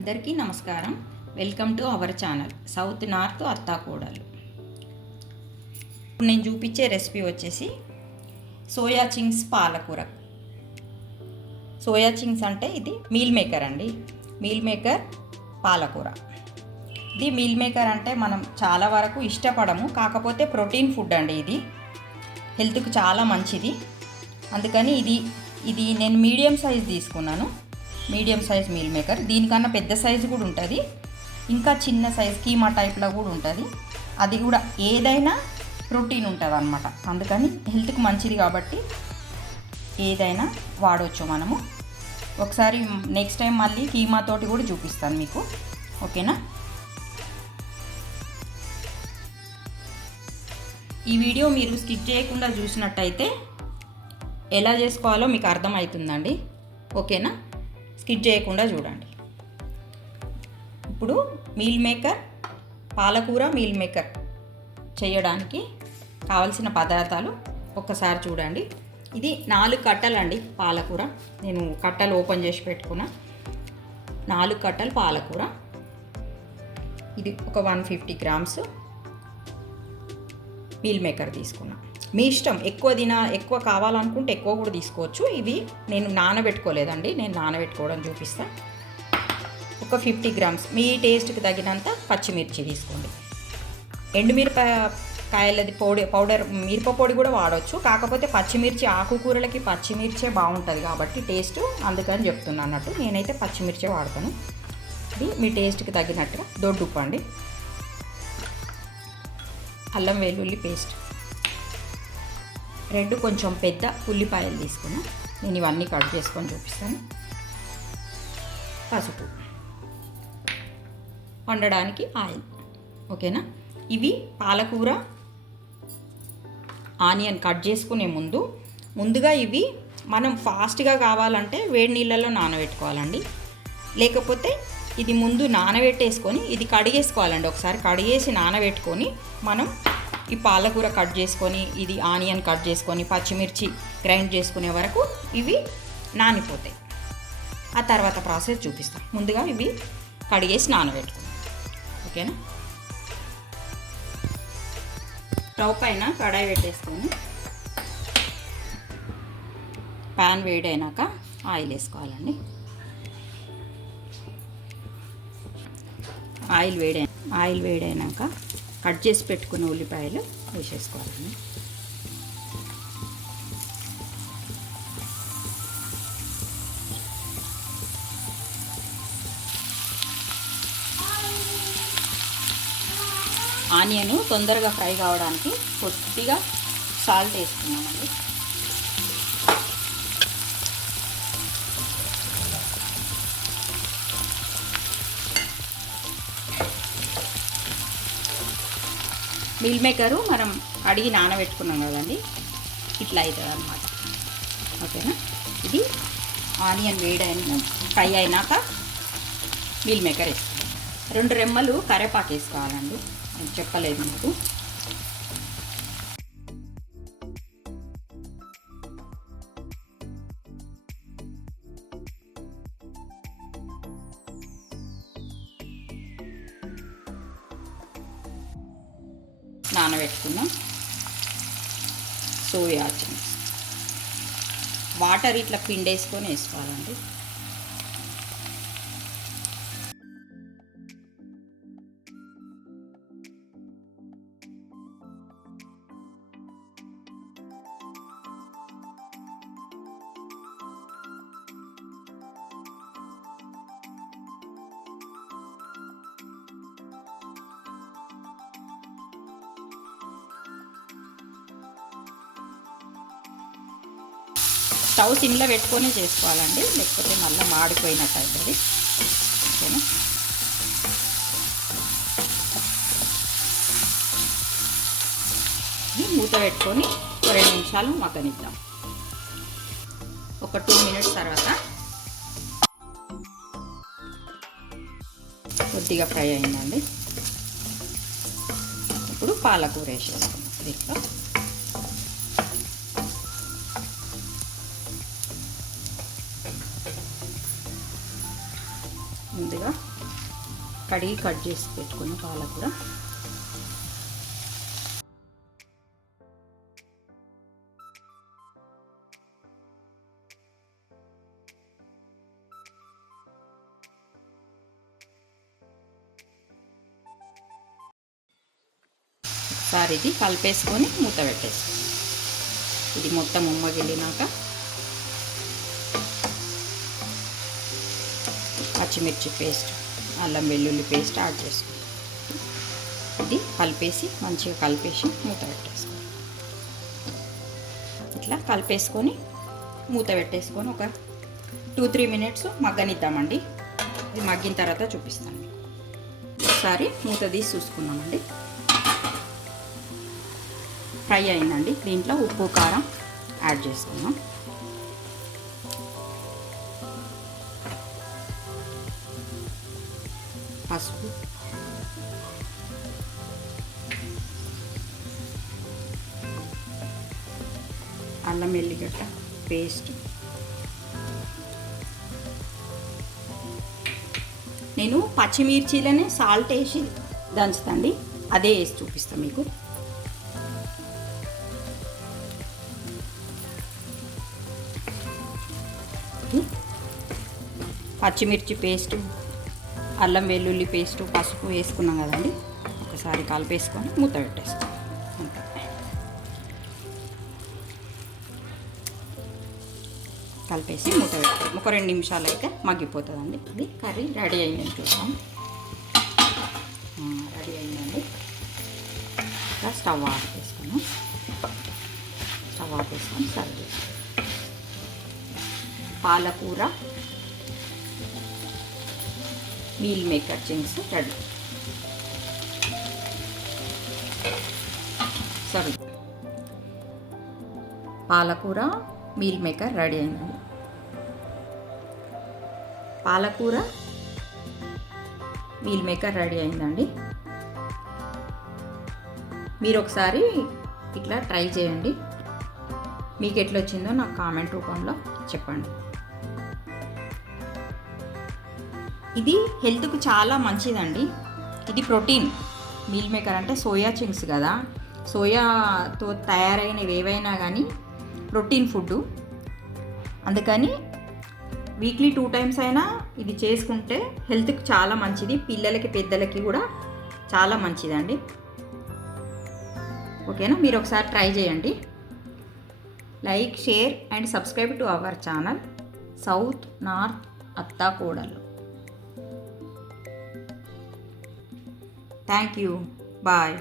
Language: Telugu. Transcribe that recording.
అందరికీ నమస్కారం. Welcome to our channel. South north అత్తాకోడలు. ఇప్పుడు నేను చూపించే రెసిపీ వచ్చేసి సోయా చింగ్స్ పాలకూర. సోయా చింగ్స్ అంటే ఇది మీల్ మేకర్ అండి. మీల్ మేకర్ పాలకూర. ఇది మీల్ మేకర్ అంటే మనం చాలా వరకు ఇష్టపడము. కాకపోతే ప్రోటీన్ ఫుడ్ అండి ఇది. హెల్త్కి చాలా మంచిది. అందుకని ఇది ఇది నేను మీడియం సైజ్ తీసుకున్నాను. Medium size meal maker. దీనికన్నా పెద్ద సైజు కూడా ఉంటుంది. ఇంకా చిన్న సైజ్ కీమా టైప్లో కూడా ఉంటుంది. అది కూడా ఏదైనా ప్రోటీన్ ఉంటుంది అనమాట అందుకని హెల్త్కి మంచిది కాబట్టి ఏదైనా వాడవచ్చు మనము. ఒకసారి నెక్స్ట్ టైం మళ్ళీ కీమాతోటి కూడా చూపిస్తాను మీకు. ఓకేనా? ఈ వీడియో మీరు స్కిప్ చేయకుండా చూసినట్టయితే ఎలా చేసుకోవాలో మీకు అర్థమవుతుందండి. ఓకేనా? స్కిప్ చేయకుండా చూడండి. ఇప్పుడు మీల్ మేకర్ పాలకూర మీల్ మేకర్ చేయడానికి కావలసిన పదార్థాలు ఒక్కసారి చూడండి. ఇది నాలుగు కట్టలండి పాలకూర. నేను కట్టలు ఓపెన్ చేసి పెట్టుకున్నా. నాలుగు కట్టలు పాలకూర. ఇది ఒక one fifty grams meal maker తీసుకున్నాను మీ ఇష్టం. ఎక్కువ తిన ఎక్కువ కావాలనుకుంటే ఎక్కువ కూడా తీసుకోవచ్చు. ఇవి నేను నానబెట్టుకోలేదండి. నేను నానబెట్టుకోవడం చూపిస్తాను ఒక ఫిఫ్టీ గ్రామ్స్. మీ టేస్ట్కి తగినంత పచ్చిమిర్చి తీసుకోండి. ఎండుమిరపాయ కాయలది పొడి పౌడర్ మిరప పొడి కూడా వాడవచ్చు కాకపోతే పచ్చిమిర్చి ఆకుకూరలకి పచ్చిమిర్చే బాగుంటుంది కాబట్టి టేస్ట్ అందుకని చెప్తున్నా అన్నట్టు. నేనైతే పచ్చిమిర్చే వాడతాను. ఇది మీ టేస్ట్కి తగినట్టుగా. దొడ్డుప్పండి అల్లం వెల్లుల్లి పేస్ట్. రెండు కొంచెం పెద్ద ఉల్లిపాయలు తీసుకున్నా. నేను ఇవన్నీ కట్ చేసుకొని చూపిస్తాను. పసుపు వండడానికి ఆయిల్. ఓకేనా? ఇవి పాలకూర ఆనియన్ కట్ చేసుకునే ముందు. ముందుగా ఇవి మనం ఫాస్ట్గా కావాలంటే వేడి నీళ్ళల్లో నానబెట్టుకోవాలండి. లేకపోతే ఇది ముందు నానబెట్టేసుకొని ఇది కడిగేసుకోవాలండి. ఒకసారి కడిగేసి నానబెట్టుకొని మనం ఈ పాలకూర కట్ చేసుకొని ఇది ఆనియన్ కట్ చేసుకొని పచ్చిమిర్చి గ్రైండ్ చేసుకునే వరకు ఇవి నానిపోతాయి. ఆ తర్వాత ప్రాసెస్ చూపిస్తాం. ముందుగా ఇవి కడిగేసి నానబెట్టుకుందాం. ఓకేనా? స్టవ్ పైన కడాయి పెట్టేసుకొని ప్యాన్ వేడైనాక ఆయిల్ వేసుకోవాలండి. ఆయిల్ వేడై ఆయిల్ వేడైనాక కట్ చేసి పెట్టుకున్న ఉల్లిపాయలు వేసేసుకోవాలండి ఆనియన్ తొందరగా ఫ్రై కావడానికి కొద్దిగా సాల్ట్ వేసుకున్నామండి. మిల్ మేకరు మనం అడిగి నానబెట్టుకున్నాం కదండి. ఇట్లా అవుతుంది అనమాట ఓకేనా? ఇది ఆనియన్ వేడైన ఫ్రై అయినాక మిల్ మేకర్ వేసుకోవాలి. రెండు రెమ్మలు కరేపాకు వేసుకోవాలండి. నేను చెప్పలేదు మీకు. నానబెట్టుకున్నాం సోయా చంక్స్ వాటర్ ఇట్లా పిండేసుకొని వేసుకోవాలండి. స్టవ్ సిమ్లో పెట్టుకొని చేసుకోవాలండి. లేకపోతే మళ్ళీ మాడిపోయినట్టు అవుతుంది ఓకేనా మూత పెట్టుకొని ఒక రెండు నిమిషాలు మగ్గనిద్దాం. ఒక టూ మినిట్స్ తర్వాత కొద్దిగా ఫ్రై అయిందండి. ఇప్పుడు పాలకూర వేసేసుకుందాం. దీంట్లో కడిగి కట్ చేసి పెట్టుకున్న పాలకూర. ఒకసారి ఇది కలిపేసుకొని మూత పెట్టేసుకో. ఇది మొత్తం ఉమ్మగిలినాక పచ్చిమిర్చి పేస్ట్. అల్లం వెల్లుల్లి పేస్ట్ యాడ్ చేసుకో ఇది కలిపేసి మంచిగా కలిపేసి మూత పెట్టేసుకో ఇట్లా కలిపేసుకొని మూత పెట్టేసుకొని ఒక టూ త్రీ మినిట్స్ మగ్గనిద్దామండి. ఇది మగ్గిన తర్వాత చూపిస్తాను మీకు. ఒకసారి మూత తీసి చూసుకున్నామండి. ఫ్రై అయిందండి. దీంట్లో ఉప్పు కారం యాడ్ చేసుకున్నాం అల్లం ఎల్లిగడ్డ పేస్ట్. నేను పచ్చిమిర్చిలోనే సాల్ట్ వేసి దంచుతండి. అదే వేసి చూపిస్తాను మీకు. పచ్చిమిర్చి పేస్ట్ అల్లం వెల్లుల్లి పేస్ట్ పసుపు వేసుకున్నాం కదండి. ఒకసారి కలిపేసుకొని మూత పెట్టేస్తాం. అంతే. కలిపేసి మూత పెట్టి ఒక రెండు నిమిషాలు అయితే మగ్గిపోతుందండి. ఇది కర్రీ రెడీ అయిందని చూద్దాం. రెడీ అయిందండి. ఇంకా స్టవ్ ఆఫ్ చేసుకున్నాం. స్టవ్ ఆఫ్ చేసుకొని సర్వ్ చేసుకున్నాం పాలకూర మీల్ మేకర్ చింగ్స్ రెడీ. సరే పాలకూర మీల్ మేకర్ రెడీ అయిందండి పాలకూర మీల్ మేకర్ రెడీ అయిందండి. మీరు ఒకసారి ఇట్లా ట్రై చేయండి. మీకు ఎట్లా వచ్చిందో నాకు కామెంట్ రూపంలో చెప్పండి. ఇది హెల్త్కు చాలా మంచిదండి. ఇది ప్రోటీన్. మీల్ మేకర్ అంటే సోయా చింగ్స్ కదా. సోయాతో తయారైనవి ఏవైనా కానీ ప్రోటీన్ ఫుడ్ అందుకని వీక్లీ టూ టైమ్స్ అయినా ఇది చేసుకుంటే హెల్త్కి చాలా మంచిది పిల్లలకి పెద్దలకి కూడా చాలా మంచిదండి. ఓకేనా? మీరు ఒకసారి ట్రై చేయండి. Like share and subscribe to our channel south north అత్తా కోడలు. Thank you. బాయ్.